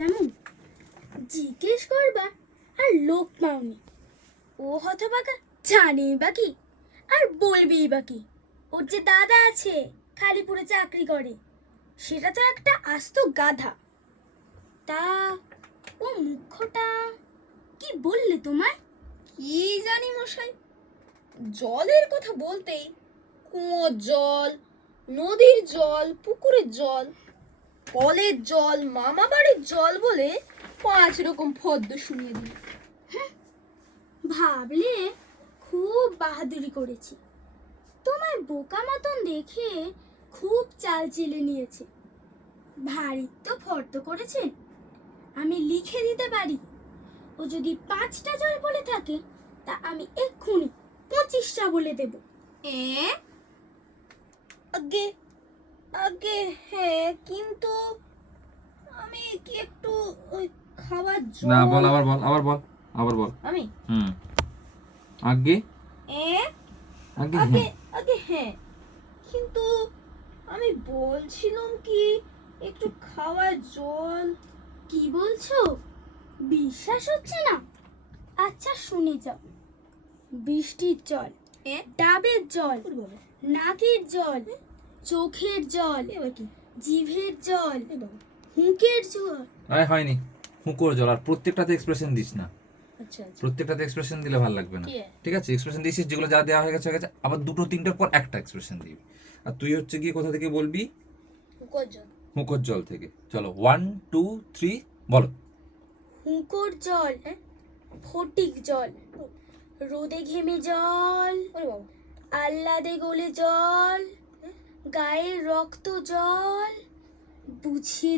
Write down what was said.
তেমন জিজ্ঞেস করবা আর লোক পাওনি। ও হতবাকা জানেই বা কি, আর বলবেই বা কি। ওর যে দাদা আছে কালীপুরে চাকরি করে, সেটা তো একটা আস্ত গাধা। তা ও মুখ্যটা কি বললে তোমায়? কি জানি মশাই। জলের কথা বলতেই কুয়োর জল, নদীর জল, পুকুরের জল কলের জল মামা বাড়ির জল বলে পাঁচ রকম ফদ্দ শুনিয়ে দিল। ভাবলে খুব বাহাদুরি করেছি। তোমায় বোকা মতন দেখে খুব চাল চেলে নিয়েছে। ভারী তো ফর্দ করেছেন আমি লিখে দিতে পারি। ও যদি পাঁচটা জল বলে থাকে তা আমি এক্ষুনি পঁচিশটা বলে দেব। এ? আগে আগে হ্যাঁ কিন্তু আমি কি একটু ওই খাবার জল না বল আবার বল আবার বল আবার বল। আমি? হুম। আগে? এ? আগে আগে হ্যাঁ। আগে হ্যাঁ। কিন্তু আমি বলছিলাম কি একটু খাওয়ার জল। কি বলছো? বিশ্বাস হচ্ছে না? আচ্ছা শুনে যাও। বৃষ্টির জল এ? ডাবের জল নাকের জল চোখের জল এবার কি জিভের জল হুঁকের জল। আরে হয়নি হুঁকোর জল আর প্রত্যেকটাতে এক্সপ্রেশন দিস না। আচ্ছা আচ্ছা। প্রত্যেকটাতে এক্সপ্রেশন দিলে ভালো লাগবে না। ঠিক আছে এক্সপ্রেশন দিয়েছিস যেগুলো যা দেওয়া হয়ে গেছে হয়ে গেছে আবার দুটো তিনটার পর একটা এক্সপ্রেশন দিবি। আর তুই হচ্ছে গিয়ে কোথা থেকে বলবি? হুঁকোর জল। হুঁকোর জল থেকে। চলো ওয়ান টু থ্রি বলো। হুঁকোর জল ফটিক জল। রোদে ঘেমে জল। আহ্লাদে গলে জল। গায়ের রক্ত জল বুঝিয়ে